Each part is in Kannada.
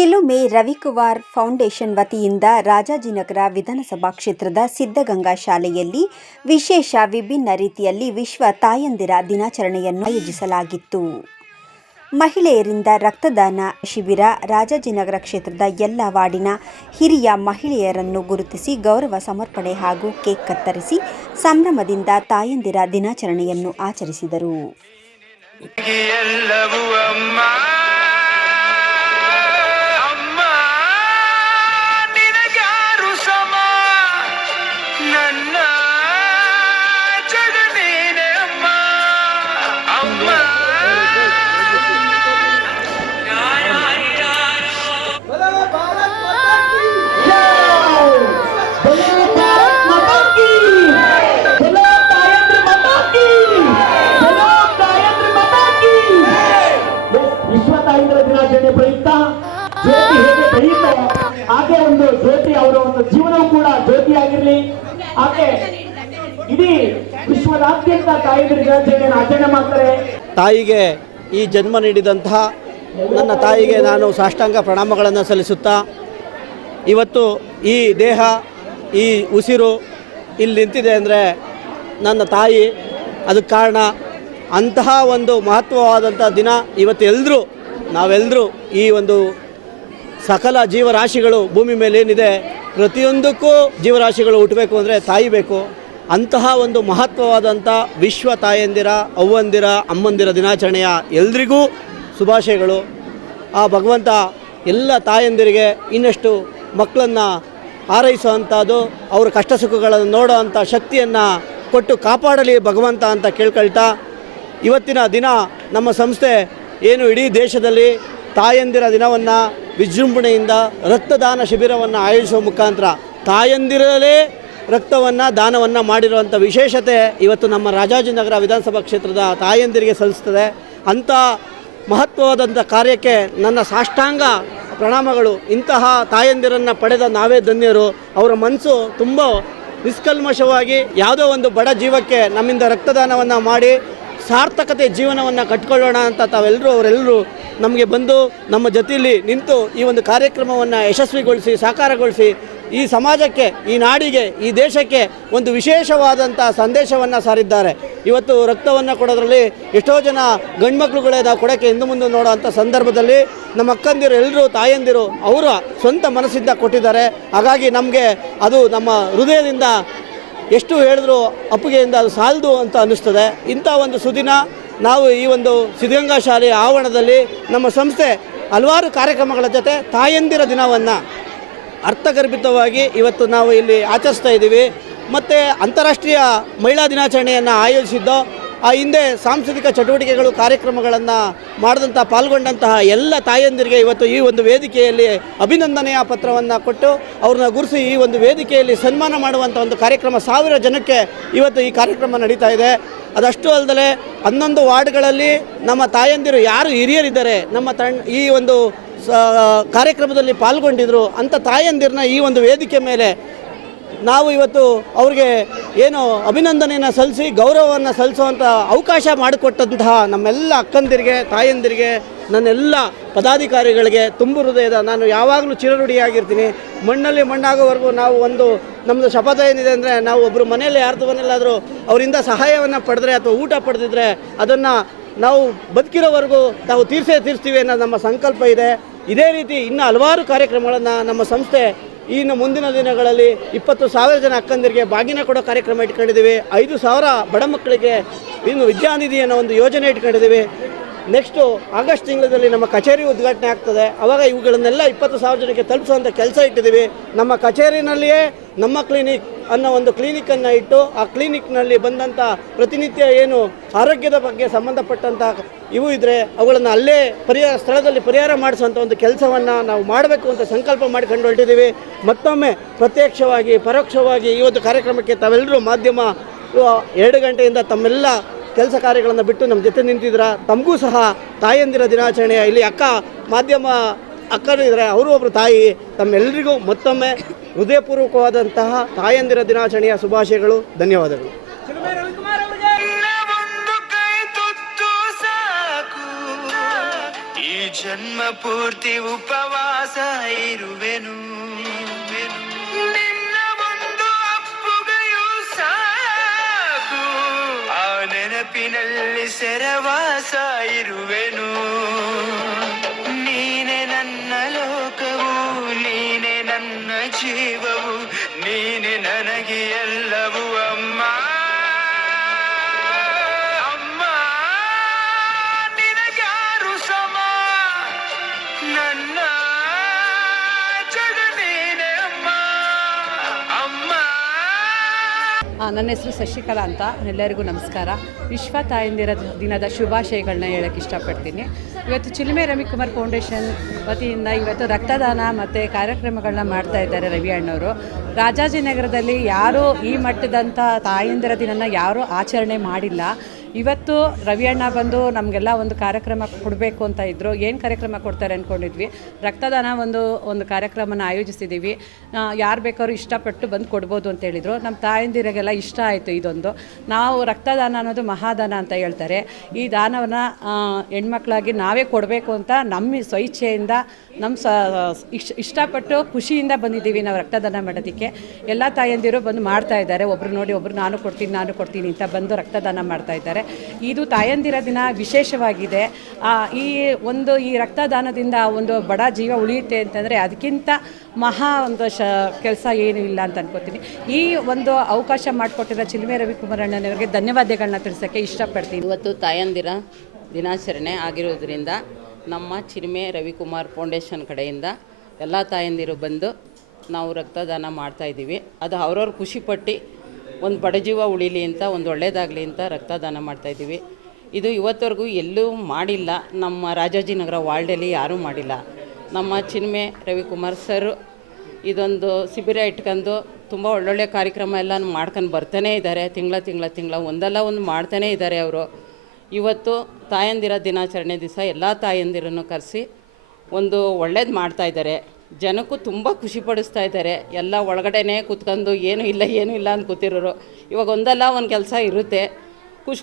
ಚಿಲುಮೆ ರವಿಕುಮಾರ್ ಫೌಂಡೇಶನ್ ವತಿಯಿಂದ ರಾಜಾಜಿನಗರ ವಿಧಾನಸಭಾ ಕ್ಷೇತ್ರದ ಸಿದ್ಧಗಂಗಾ ಶಾಲೆಯಲ್ಲಿ ವಿಶೇಷ ವಿಭಿನ್ನ ರೀತಿಯಲ್ಲಿ ವಿಶ್ವ ತಾಯಂದಿರ ದಿನಾಚರಣೆಯನ್ನು ಆಯೋಜಿಸಲಾಗಿತ್ತು. ಮಹಿಳೆಯರಿಂದ ರಕ್ತದಾನ ಶಿಬಿರ. ರಾಜಾಜಿನಗರ ಕ್ಷೇತ್ರದ ಎಲ್ಲ ವಾರ್ಡಿನ ಹಿರಿಯ ಮಹಿಳೆಯರನ್ನು ಗುರುತಿಸಿ ಗೌರವ ಸಮರ್ಪಣೆ ಹಾಗೂ ಕೇಕ್ ಕತ್ತರಿಸಿ ಸಂಭ್ರಮದಿಂದ ತಾಯಂದಿರ ದಿನಾಚರಣೆಯನ್ನು ಆಚರಿಸಿದರು. ದಿನಾಚರಣೆ ಪ್ರಯುಕ್ತ ಜ್ಯೋತಿ ಹೇಗೆ ಬೆಳೆಯುತ್ತೆ ಹಾಗೆ ಒಂದು ಜ್ಯೋತಿ ಅವರ ಒಂದು ಜೀವನವೂ ಕೂಡ ಜ್ಯೋತಿಯಾಗಿರ್ಲಿ. ಹಾಗೆ ಇಡೀ ವಿಶ್ವದಾದ್ಯಂತ ತಾಯಂದಿರ ದಿನಾಚರಣೆಯನ್ನು ಆಚರಣೆ ಮಾಡ್ತಾರೆ. ತಾಯಿಗೆ ಈ ಜನ್ಮ ನೀಡಿದಂತಹ ನನ್ನ ತಾಯಿಗೆ ನಾನು ಸಾಷ್ಟಾಂಗ ಪ್ರಣಾಮಗಳನ್ನು ಸಲ್ಲಿಸುತ್ತಾ, ಇವತ್ತು ಈ ದೇಹ ಈ ಉಸಿರು ಇಲ್ಲಿ ನಿಂತಿದೆ ಅಂದರೆ ನನ್ನ ತಾಯಿ ಅದಕ್ಕೆ ಕಾರಣ. ಅಂತಹ ಒಂದು ಮಹತ್ವವಾದಂಥ ದಿನ ಇವತ್ತು ನಾವೆಲ್ಲರೂ ಈ ಒಂದು ಸಕಲ ಜೀವರಾಶಿಗಳು ಭೂಮಿ ಮೇಲೆ ಏನಿದೆ ಪ್ರತಿಯೊಂದಕ್ಕೂ ಜೀವರಾಶಿಗಳು ಹುಟ್ಟಬೇಕು ಅಂದರೆ ತಾಯಿ ಬೇಕು. ಅಂತಹ ಒಂದು ಮಹತ್ವವಾದಂಥ ವಿಶ್ವ ತಾಯಂದಿರ ಅವ್ವಂದಿರ ಅಮ್ಮಂದಿರ ದಿನಾಚರಣೆಯ ಎಲ್ರಿಗೂ ಶುಭಾಶಯಗಳು. ಆ ಭಗವಂತ ಎಲ್ಲ ತಾಯಂದಿರಿಗೆ ಇನ್ನಷ್ಟು ಮಕ್ಕಳನ್ನು ಹಾರೈಸುವಂಥದ್ದು, ಅವರ ಕಷ್ಟ ಸುಖಗಳನ್ನು ನೋಡೋ ಅಂಥ ಶಕ್ತಿಯನ್ನು ಕೊಟ್ಟು ಕಾಪಾಡಲಿ ಭಗವಂತ ಅಂತ ಕೇಳ್ಕೊಳ್ತಾ, ಇವತ್ತಿನ ದಿನ ನಮ್ಮ ಸಂಸ್ಥೆ ಏನು ಇಡೀ ದೇಶದಲ್ಲಿ ತಾಯಂದಿರ ದಿನವನ್ನು ವಿಜೃಂಭಣೆಯಿಂದ ರಕ್ತದಾನ ಶಿಬಿರವನ್ನು ಆಯೋಜಿಸುವ ಮುಖಾಂತರ ತಾಯಂದಿರಲೇ ರಕ್ತವನ್ನು ದಾನವನ್ನು ಮಾಡಿರುವಂಥ ವಿಶೇಷತೆ ಇವತ್ತು ನಮ್ಮ ರಾಜಾಜಿನಗರ ವಿಧಾನಸಭಾ ಕ್ಷೇತ್ರದ ತಾಯಂದಿರಿಗೆ ಸಲ್ಲಿಸ್ತದೆ. ಅಂಥ ಮಹತ್ವವಾದಂಥ ಕಾರ್ಯಕ್ಕೆ ನನ್ನ ಸಾಷ್ಟಾಂಗ ಪ್ರಣಾಮಗಳು. ಇಂತಹ ತಾಯಂದಿರನ್ನು ಪಡೆದ ನಾವೇ ಧನ್ಯರು. ಅವರ ಮನಸ್ಸು ತುಂಬ ನಿಷ್ಕಲ್ಮಶವಾಗಿ ಯಾವುದೋ ಒಂದು ಬಡ ಜೀವಕ್ಕೆ ನಮ್ಮಿಂದ ರಕ್ತದಾನವನ್ನು ಮಾಡಿ ಸಾರ್ಥಕತೆ ಜೀವನವನ್ನು ಕಟ್ಕೊಳ್ಳೋಣ ಅಂತ ಅವರೆಲ್ಲರೂ ನಮಗೆ ಬಂದು ನಮ್ಮ ಜೊತೆಯಲ್ಲಿ ನಿಂತು ಈ ಒಂದು ಕಾರ್ಯಕ್ರಮವನ್ನು ಯಶಸ್ವಿಗೊಳಿಸಿ ಸಾಕಾರಗೊಳಿಸಿ ಈ ಸಮಾಜಕ್ಕೆ, ಈ ನಾಡಿಗೆ, ಈ ದೇಶಕ್ಕೆ ಒಂದು ವಿಶೇಷವಾದಂಥ ಸಂದೇಶವನ್ನು ಸಾರಿದ್ದಾರೆ. ಇವತ್ತು ರಕ್ತವನ್ನು ಕೊಡೋದ್ರಲ್ಲಿ ಎಷ್ಟೋ ಜನ ಗಂಡ್ಮಕ್ಳುಗಳೇ ನಾವು ಕೊಡೋಕ್ಕೆ ಹಿಂದೆ ಮುಂದೆ ನೋಡೋ ಅಂಥ ಸಂದರ್ಭದಲ್ಲಿ ನಮ್ಮ ಅಕ್ಕಂದಿರು ಎಲ್ಲರೂ ತಾಯಂದಿರು ಅವರ ಸ್ವಂತ ಮನಸ್ಸಿಂದ ಕೊಟ್ಟಿದ್ದಾರೆ. ಹಾಗಾಗಿ ನಮಗೆ ಅದು ನಮ್ಮ ಹೃದಯದಿಂದ ಎಷ್ಟು ಹೇಳಿದ್ರು ಅಪ್ಪುಗೆಯಿಂದ ಅದು ಸಾಲದು ಅಂತ ಅನ್ನಿಸ್ತದೆ. ಇಂಥ ಒಂದು ಸುದಿನ ನಾವು ಈ ಒಂದು ಸಿದ್ಧಗಂಗಾ ಶಾಲೆಯ ಆವರಣದಲ್ಲಿ ನಮ್ಮ ಸಂಸ್ಥೆ ಹಲವಾರು ಕಾರ್ಯಕ್ರಮಗಳ ಜೊತೆ ತಾಯಂದಿರ ದಿನವನ್ನು ಅರ್ಥಗರ್ಭಿತವಾಗಿ ಇವತ್ತು ನಾವು ಇಲ್ಲಿ ಆಚರಿಸ್ತಾ ಇದ್ದೀವಿ. ಮತ್ತು ಅಂತಾರಾಷ್ಟ್ರೀಯ ಮಹಿಳಾ ದಿನಾಚರಣೆಯನ್ನು ಆಯೋಜಿಸಿದ್ದು, ಆ ಹಿಂದೆ ಸಾಂಸ್ಕೃತಿಕ ಚಟುವಟಿಕೆಗಳು ಕಾರ್ಯಕ್ರಮಗಳನ್ನು ಮಾಡಿದಂಥ ಪಾಲ್ಗೊಂಡಂತಹ ಎಲ್ಲ ತಾಯಂದಿರಿಗೆ ಇವತ್ತು ಈ ಒಂದು ವೇದಿಕೆಯಲ್ಲಿ ಅಭಿನಂದನೆಯ ಪತ್ರವನ್ನು ಕೊಟ್ಟು ಅವ್ರನ್ನ ಗುರುಸಿ ಈ ಒಂದು ವೇದಿಕೆಯಲ್ಲಿ ಸನ್ಮಾನ ಮಾಡುವಂಥ ಒಂದು ಕಾರ್ಯಕ್ರಮ 1000 ಜನಕ್ಕೆ ಇವತ್ತು ಈ ಕಾರ್ಯಕ್ರಮ ನಡೀತಾ ಇದೆ. ಅದಷ್ಟು ಅಲ್ಲದೆ 11 ವಾರ್ಡ್ಗಳಲ್ಲಿ ನಮ್ಮ ತಾಯಂದಿರು ಯಾರು ಹಿರಿಯರಿದ್ದಾರೆ ನಮ್ಮ ಈ ಒಂದು ಕಾರ್ಯಕ್ರಮದಲ್ಲಿ ಪಾಲ್ಗೊಂಡಿದ್ರು ಅಂಥ ತಾಯಂದಿರನ್ನ ಈ ಒಂದು ವೇದಿಕೆ ಮೇಲೆ ನಾವು ಇವತ್ತು ಅವ್ರಿಗೆ ಏನು ಅಭಿನಂದನೆಯನ್ನು ಸಲ್ಲಿಸಿ ಗೌರವವನ್ನು ಸಲ್ಲಿಸುವಂಥ ಅವಕಾಶ ಮಾಡಿಕೊಟ್ಟಂತಹ ನಮ್ಮೆಲ್ಲ ಅಕ್ಕಂದಿರಿಗೆ, ತಾಯಂದಿರಿಗೆ, ನನ್ನೆಲ್ಲ ಪದಾಧಿಕಾರಿಗಳಿಗೆ ತುಂಬ ಹೃದಯದ ನಾನು ಯಾವಾಗಲೂ ಚಿರಋಣಿಯಾಗಿರ್ತೀನಿ. ಮಣ್ಣಲ್ಲಿ ಮಣ್ಣಾಗೋವರೆಗೂ ನಾವು ನಮ್ಮದು ಶಪಥ ಏನಿದೆ ಅಂದರೆ, ನಾವು ಒಬ್ಬರು ಮನೆಯಲ್ಲಿ ಯಾರ್ದು ಮನೆಯಲ್ಲಾದರೂ ಅವರಿಂದ ಸಹಾಯವನ್ನು ಪಡೆದ್ರೆ ಅಥವಾ ಊಟ ಪಡೆದಿದ್ರೆ ಅದನ್ನು ನಾವು ಬದುಕಿರೋವರೆಗೂ ನಾವು ತೀರಿಸ್ತೀವಿ ಅನ್ನೋ ನಮ್ಮ ಸಂಕಲ್ಪ ಇದೆ. ಇದೇ ರೀತಿ ಇನ್ನೂ ಹಲವಾರು ಕಾರ್ಯಕ್ರಮಗಳನ್ನು ನಮ್ಮ ಸಂಸ್ಥೆ ಇನ್ನು ಮುಂದಿನ ದಿನಗಳಲ್ಲಿ 20,000 ಜನ ಅಕ್ಕಂದಿರಿಗೆ ಬಾಗಿನ ಕೊಡೋ ಕಾರ್ಯಕ್ರಮ ಇಟ್ಕೊಂಡಿದ್ದೀವಿ. 5,000 ಬಡ ಮಕ್ಕಳಿಗೆ ಇನ್ನು ವಿದ್ಯಾನಿಧಿ ಅನ್ನೋ ಒಂದು ಯೋಜನೆ ಇಟ್ಕೊಂಡಿದ್ದೀವಿ. ನೆಕ್ಸ್ಟು ಆಗಸ್ಟ್ ತಿಂಗಳಲ್ಲಿ ನಮ್ಮ ಕಚೇರಿ ಉದ್ಘಾಟನೆ ಆಗ್ತದೆ. ಆವಾಗ ಇವುಗಳನ್ನೆಲ್ಲ 20,000 ಜನಕ್ಕೆ ತಲುಪಿಸುವಂಥ ಕೆಲಸ ಇಟ್ಟಿದ್ದೀವಿ. ನಮ್ಮ ಕಚೇರಿನಲ್ಲಿಯೇ ನಮ್ಮ ಕ್ಲಿನಿಕ್ ಅನ್ನೋ ಒಂದು ಕ್ಲಿನಿಕನ್ನು ಇಟ್ಟು ಆ ಕ್ಲಿನಿಕ್ನಲ್ಲಿ ಬಂದಂಥ ಪ್ರತಿನಿತ್ಯ ಏನು ಆರೋಗ್ಯದ ಬಗ್ಗೆ ಸಂಬಂಧಪಟ್ಟಂಥ ಇವು ಇದ್ದರೆ ಅವುಗಳನ್ನು ಅಲ್ಲೇ ಸ್ಥಳದಲ್ಲಿ ಪರಿಹಾರ ಮಾಡಿಸುವಂಥ ಒಂದು ಕೆಲಸವನ್ನು ನಾವು ಮಾಡಬೇಕು ಅಂತ ಸಂಕಲ್ಪ ಮಾಡಿಕೊಂಡು ಹೊರಟಿದ್ದೀವಿ. ಮತ್ತೊಮ್ಮೆ ಪ್ರತ್ಯಕ್ಷವಾಗಿ ಪರೋಕ್ಷವಾಗಿ ಈ ಒಂದು ಕಾರ್ಯಕ್ರಮಕ್ಕೆ ತಾವೆಲ್ಲರೂ ಮಾಧ್ಯಮ 2 ಗಂಟೆಯಿಂದ ತಮ್ಮೆಲ್ಲ ಕೆಲಸ ಕಾರ್ಯಗಳನ್ನು ಬಿಟ್ಟು ನಮ್ಮ ಜೊತೆ ನಿಂತಿದ್ರ. ತಮಗೂ ಸಹ ತಾಯಂದಿರ ದಿನಾಚರಣೆಯ ಇಲ್ಲಿ ಮಾಧ್ಯಮ ಅಕ್ಕರು ಇದ್ದಾರೆ, ಅವರು ಒಬ್ಬರು ತಾಯಿ. ತಮ್ಮೆಲ್ಲರಿಗೂ ಮತ್ತೊಮ್ಮೆ ಹೃದಯಪೂರ್ವಕವಾದಂತಹ ತಾಯಂದಿರ ದಿನಾಚರಣೆಯ ಶುಭಾಶಯಗಳು, ಧನ್ಯವಾದಗಳು. ಜನ್ಮ ಪೂರ್ತಿ ಉಪವಾಸ ಶ್ವಾಸ ಇರುವೆನು ನಿನ್ನ ಒಂದು ಅಪ್ಪುಗೆಯೂ ಸಾಕು ಆ ನೆನಪಿನಲ್ಲಿ ಸೆರವಾಸ ಇರುವೆನು ನೀನೆ ನನ್ನ ಲೋಕವು ನೀನೆ ನನ್ನ ಜೀವವು ನೀನೆ ನನಗೆ ಎಲ್ಲವೂ ಅಮ್ಮ ಅಮ್ಮ ನಿನಗ್ಯಾರು ಸಮ ನನ್ನ ಜಗ ನೀನೆ ಅಮ್ಮ ಅಮ್ಮ. ನನ್ನ ಹೆಸರು ಶಶಿಕಲಾ ಅಂತ. ಎಲ್ಲರಿಗೂ ನಮಸ್ಕಾರ. ವಿಶ್ವ ತಾಯಂದಿರ ದಿನದ ಶುಭಾಶಯಗಳನ್ನ ಹೇಳೋಕ್ಕೆ ಇಷ್ಟಪಡ್ತೀನಿ. ಇವತ್ತು ಚಿಲುಮೆ ರವಿಕುಮಾರ್ ಫೌಂಡೇಶನ್ ವತಿಯಿಂದ ಇವತ್ತು ರಕ್ತದಾನ ಮತ್ತು ಕಾರ್ಯಕ್ರಮಗಳನ್ನ ಮಾಡ್ತಾ ಇದ್ದಾರೆ ರವಿ ಅಣ್ಣವರು. ರಾಜಾಜಿನಗರದಲ್ಲಿ ಯಾರೂ ಈ ಮಟ್ಟದಂಥ ತಾಯಂದಿರ ದಿನನ ಯಾರೂ ಆಚರಣೆ ಮಾಡಿಲ್ಲ. ಇವತ್ತು ರವಿ ಅಣ್ಣ ಬಂದು ನಮಗೆಲ್ಲ ಒಂದು ಕಾರ್ಯಕ್ರಮ ಕೊಡಬೇಕು ಅಂತ ಇದ್ದರು. ಏನು ಕಾರ್ಯಕ್ರಮ ಕೊಡ್ತಾರೆ ಅಂದ್ಕೊಂಡಿದ್ವಿ. ರಕ್ತದಾನ ಒಂದು ಕಾರ್ಯಕ್ರಮನ ಆಯೋಜಿಸಿದ್ದೀವಿ. ಯಾರು ಬೇಕಾದ್ರೂ ಇಷ್ಟಪಟ್ಟು ಬಂದು ಕೊಡ್ಬೋದು ಅಂತ ಹೇಳಿದರು. ನಮ್ಮ ತಾಯಂದಿರಿಗೆಲ್ಲ ಇಷ್ಟ ಆಯಿತು. ಇದೊಂದು ನಾವು ರಕ್ತದಾನ ಅನ್ನೋದು ಮಹಾದಾನ ಅಂತ ಹೇಳ್ತಾರೆ. ಈ ದಾನವನ್ನು ಹೆಣ್ಮಕ್ಳಾಗಿ ನಾವೇ ಕೊಡಬೇಕು ಅಂತ ನಮ್ಮ ಸ್ವಇಚ್ಛೆಯಿಂದ ನಮ್ಮ ಇಷ್ಟಪಟ್ಟು ಖುಷಿಯಿಂದ ಬಂದಿದ್ದೀವಿ ನಾವು ರಕ್ತದಾನ ಮಾಡೋದಕ್ಕೆ. ಎಲ್ಲ ತಾಯಂದಿರು ಬಂದು ಮಾಡ್ತಾ ಇದ್ದಾರೆ. ಒಬ್ಬರು ನೋಡಿ ಒಬ್ಬರು ನಾನು ಕೊಡ್ತೀನಿ ಅಂತ ಬಂದು ರಕ್ತದಾನ ಮಾಡ್ತಾ ಇದ್ದಾರೆ. ಇದು ತಾಯಂದಿರ ದಿನ ವಿಶೇಷವಾಗಿದೆ. ಈ ರಕ್ತದಾನದಿಂದ ಒಂದು ಬಡ ಜೀವ ಉಳಿಯುತ್ತೆ ಅಂತಂದರೆ ಅದಕ್ಕಿಂತ ಮಹಾ ಒಂದು ಕೆಲಸ ಏನೂ ಇಲ್ಲ ಅಂತ ಅನ್ಕೋತೀನಿ. ಈ ಒಂದು ಅವಕಾಶ ಮಾಡಿಕೊಟ್ಟಿರೋ ಚಿಲುಮೆ ರವಿಕುಮಾರ್ ಅಣ್ಣನವರಿಗೆ ಧನ್ಯವಾದಗಳನ್ನ ತಿಳಿಸೋಕ್ಕೆ ಇಷ್ಟಪಡ್ತೀನಿ. ಇವತ್ತು ತಾಯಂದಿರ ದಿನಾಚರಣೆ ಆಗಿರೋದ್ರಿಂದ ನಮ್ಮ ಚಿಲುಮೆ ರವಿಕುಮಾರ್ ಫೌಂಡೇಶನ್ ಕಡೆಯಿಂದ ಎಲ್ಲ ತಾಯಂದಿರು ಬಂದು ನಾವು ರಕ್ತದಾನ ಮಾಡ್ತಾಯಿದ್ದೀವಿ. ಅದು ಅವ್ರವ್ರು ಖುಷಿಪಟ್ಟು ಒಂದು ಬಡಜೀವ ಉಳಿಲಿ ಅಂತ, ಒಂದು ಒಳ್ಳೆಯದಾಗಲಿ ಅಂತ ರಕ್ತದಾನ ಮಾಡ್ತಾಯಿದ್ದೀವಿ. ಇದು ಇವತ್ತವರೆಗೂ ಎಲ್ಲೂ ಮಾಡಿಲ್ಲ. ನಮ್ಮ ರಾಜಾಜಿನಗರ ವಾರ್ಡಲ್ಲಿ ಯಾರೂ ಮಾಡಿಲ್ಲ. ನಮ್ಮ ಚಿಲುಮೆ ರವಿಕುಮಾರ್ ಸರ್ ಇದೊಂದು ಶಿಬಿರ ಇಟ್ಕೊಂಡು ತುಂಬ ಒಳ್ಳೊಳ್ಳೆ ಕಾರ್ಯಕ್ರಮ ಎಲ್ಲ ಮಾಡ್ಕೊಂಡು ಬರ್ತಾನೇ ಇದ್ದಾರೆ. ತಿಂಗಳ ಒಂದಲ್ಲ ಒಂದು ಮಾಡ್ತಾನೇ ಇದ್ದಾರೆ ಅವರು. ಇವತ್ತು ತಾಯಂದಿರ ದಿನಾಚರಣೆ ದಿವಸ ಎಲ್ಲ ತಾಯಂದಿರನ್ನು ಕರೆಸಿ ಒಂದು ಒಳ್ಳೇದು ಮಾಡ್ತಾಯಿದ್ದಾರೆ. ಜನಕ್ಕೂ ತುಂಬ ಖುಷಿ ಪಡಿಸ್ತಾ ಇದ್ದಾರೆ. ಎಲ್ಲ ಒಳಗಡೆನೇ ಕೂತ್ಕೊಂಡು ಏನೂ ಇಲ್ಲ ಅಂತ ಕೂತಿರೋರು ಇವಾಗ ಒಂದಲ್ಲ ಒಂದು ಕೆಲಸ ಇರುತ್ತೆ.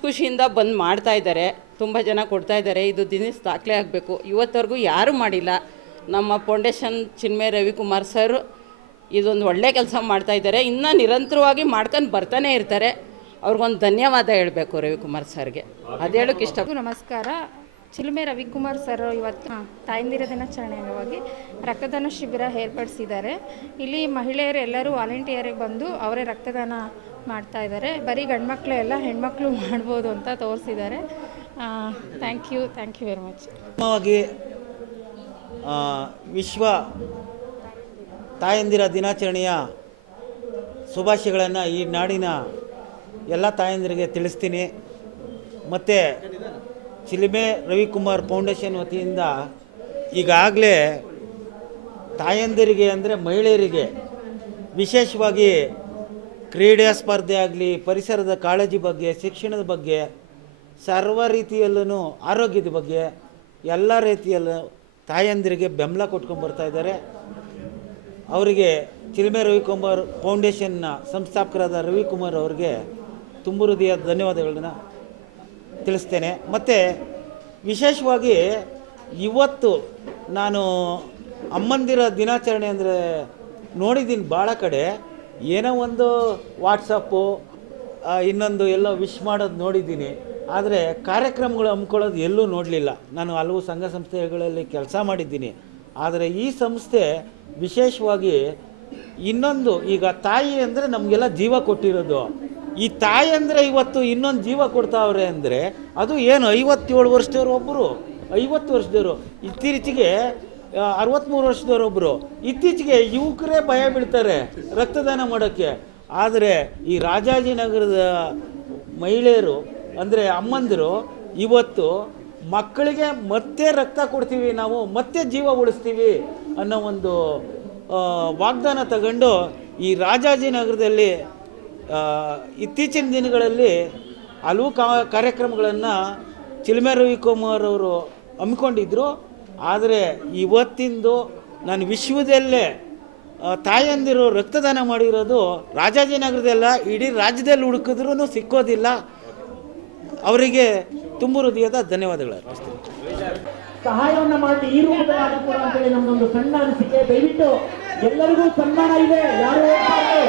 ಖುಷಿಯಿಂದ ಬಂದು ಮಾಡ್ತಾಯಿದ್ದಾರೆ. ತುಂಬ ಜನ ಕೊಡ್ತಾಯಿದ್ದಾರೆ. ಇದು ದಿನಸ್ ದಾಖಲೆ ಆಗಬೇಕು. ಇವತ್ತವರೆಗೂ ಯಾರೂ ಮಾಡಿಲ್ಲ. ನಮ್ಮ ಫೌಂಡೇಶನ್ ಚಿಲುಮೆ ರವಿಕುಮಾರ್ ಸರ್ ಇದೊಂದು ಒಳ್ಳೆ ಕೆಲಸ ಮಾಡ್ತಾಯಿದ್ದಾರೆ. ಇನ್ನೂ ನಿರಂತರವಾಗಿ ಮಾಡ್ಕೊಂಡು ಬರ್ತಾನೆ ಇರ್ತಾರೆ. ಅವ್ರಿಗೊಂದು ಧನ್ಯವಾದ ಹೇಳಬೇಕು ರವಿಕುಮಾರ್ ಸರ್ಗೆ. ಅದು ಹೇಳೋಕ್ಕೆ ಇಷ್ಟ. ನಮಸ್ಕಾರ. ಚಿಲುಮೆ ರವಿಕುಮಾರ್ ಸರ್ ಇವತ್ತು ತಾಯಂದಿರ ದಿನಾಚರಣೆ ಅಂಗವಾಗಿ ರಕ್ತದಾನ ಶಿಬಿರ ಏರ್ಪಡಿಸಿದ್ದಾರೆ. ಇಲ್ಲಿ ಮಹಿಳೆಯರು ಎಲ್ಲರೂ ವಾಲಂಟಿಯರಿಗೆ ಬಂದು ಅವರೇ ರಕ್ತದಾನ ಮಾಡ್ತಾ ಇದ್ದಾರೆ. ಬರೀ ಗಂಡ್ಮಕ್ಳು ಎಲ್ಲ ಹೆಣ್ಮಕ್ಳು ಮಾಡ್ಬೋದು ಅಂತ ತೋರಿಸಿದ್ದಾರೆ. Thank you very much. ವಿಶ್ವ ತಾಯಂದಿರ ದಿನಾಚರಣೆಯ ಶುಭಾಶಯಗಳನ್ನು ಈ ನಾಡಿನ ಎಲ್ಲ ತಾಯಂದಿರಿಗೆ ತಿಳಿಸ್ತೀನಿ. ಮತ್ತು ಚಿಲುಮೆ ರವಿಕುಮಾರ್ ಫೌಂಡೇಶನ್ ವತಿಯಿಂದ ಈಗಾಗಲೇ ತಾಯಂದಿರಿಗೆ ಅಂದರೆ ಮಹಿಳೆಯರಿಗೆ ವಿಶೇಷವಾಗಿ ಕ್ರೀಡಾ ಸ್ಪರ್ಧೆ ಆಗಲಿ, ಪರಿಸರದ ಕಾಳಜಿ ಬಗ್ಗೆ, ಶಿಕ್ಷಣದ ಬಗ್ಗೆ, ಸರ್ವ ರೀತಿಯಲ್ಲೂ ಆರೋಗ್ಯದ ಬಗ್ಗೆ ಎಲ್ಲ ರೀತಿಯಲ್ಲೂ ತಾಯಂದಿರಿಗೆ ಬೆಂಬಲ ಕೊಟ್ಕೊಂಡು ಬರ್ತಾಯಿದ್ದಾರೆ. ಅವರಿಗೆ ಚಿಲುಮೆ ರವಿಕುಮಾರ್ ಫೌಂಡೇಶನ್ನ ಸಂಸ್ಥಾಪಕರಾದ ರವಿಕುಮಾರ್ ಅವರಿಗೆ ತುಂಬ ಹೃದಯದ ಧನ್ಯವಾದಗಳನ್ನ ತಿಳಿಸ್ತೇನೆ. ಮತ್ತು ವಿಶೇಷವಾಗಿ ಇವತ್ತು ನಾನು ಅಮ್ಮಂದಿರ ದಿನಾಚರಣೆ ಅಂದರೆ ನೋಡಿದ್ದೀನಿ ಭಾಳ ಕಡೆ. ಏನೋ ಒಂದು ವಾಟ್ಸಪ್ಪು ಇನ್ನೊಂದು ಎಲ್ಲೋ ವಿಶ್ ಮಾಡೋದು ನೋಡಿದ್ದೀನಿ. ಆದರೆ ಕಾರ್ಯಕ್ರಮಗಳು ಹಮ್ಮಿಕೊಳ್ಳೋದು ಎಲ್ಲೂ ನೋಡಲಿಲ್ಲ. ನಾನು ಹಲವು ಸಂಘ ಸಂಸ್ಥೆಗಳಲ್ಲಿ ಕೆಲಸ ಮಾಡಿದ್ದೀನಿ. ಆದರೆ ಈ ಸಂಸ್ಥೆ ವಿಶೇಷವಾಗಿ ಇನ್ನೊಂದು, ಈಗ ತಾಯಿ ಅಂದರೆ ನಮಗೆಲ್ಲ ಜೀವ ಕೊಟ್ಟಿರೋದು. ಈ ತಾಯಿ ಅಂದರೆ ಇವತ್ತು ಇನ್ನೊಂದು ಜೀವ ಕೊಡ್ತಾವ್ರೆ ಅಂದರೆ ಅದು ಏನು 57 ವರ್ಷದವ್ರು ಒಬ್ಬರು, 50 ವರ್ಷದವರು, ಇತ್ತೀಚೆಗೆ 63 ವರ್ಷದವರೊಬ್ಬರು. ಇತ್ತೀಚೆಗೆ ಯುವಕರೇ ಭಯ ಬೀಳ್ತಾರೆ ರಕ್ತದಾನ ಮಾಡೋಕ್ಕೆ. ಆದರೆ ಈ ರಾಜಾಜಿನಗರದ ಮಹಿಳೆಯರು ಅಂದರೆ ಅಮ್ಮಂದಿರು ಇವತ್ತು ಮಕ್ಕಳಿಗೆ ಮತ್ತೆ ರಕ್ತ ಕೊಡ್ತೀವಿ, ನಾವು ಮತ್ತೆ ಜೀವ ಉಳಿಸ್ತೀವಿ ಅನ್ನೋ ಒಂದು ವಾಗ್ದಾನ ತಗೊಂಡು ಈ ರಾಜಾಜಿನಗರದಲ್ಲಿ ಇತ್ತೀಚಿನ ದಿನಗಳಲ್ಲಿ ಹಲವು ಕಾರ್ಯಕ್ರಮಗಳನ್ನು ಚಿಲುಮೆ ರವಿಕುಮಾರ್ ಅವರು ಹಮ್ಮಿಕೊಂಡಿದ್ದರು. ಆದರೆ ಇವತ್ತಿಂದು ನಾನು ವಿಶ್ವದಲ್ಲೇ ತಾಯಂದಿರು ರಕ್ತದಾನ ಮಾಡಿರೋದು ರಾಜಾಜಿನಗರದಲ್ಲ, ಇಡೀ ರಾಜ್ಯದಲ್ಲಿ ಹುಡುಕಿದ್ರೂ ಸಿಕ್ಕೋದಿಲ್ಲ. ಅವರಿಗೆ ತುಂಬ ಹೃದಯದ ಧನ್ಯವಾದಗಳು ಅರ್ಪಿಸ್ತೀನಿ. ಸಹಾಯವನ್ನ ಮಾಡಲಿ ಈ ರೂಪದಲ್ಲಿ ಕೂಡ ಅಂತೇಳಿ ನಮ್ದೊಂದು ಸಣ್ಣ ಅನಿಸಿಕೆ. ದಯವಿಟ್ಟು ಎಲ್ಲರಿಗೂ ಸನ್ಮಾನ ಇದೆ, ಯಾರು ಹೋಗ್ಬಾರ್ದು.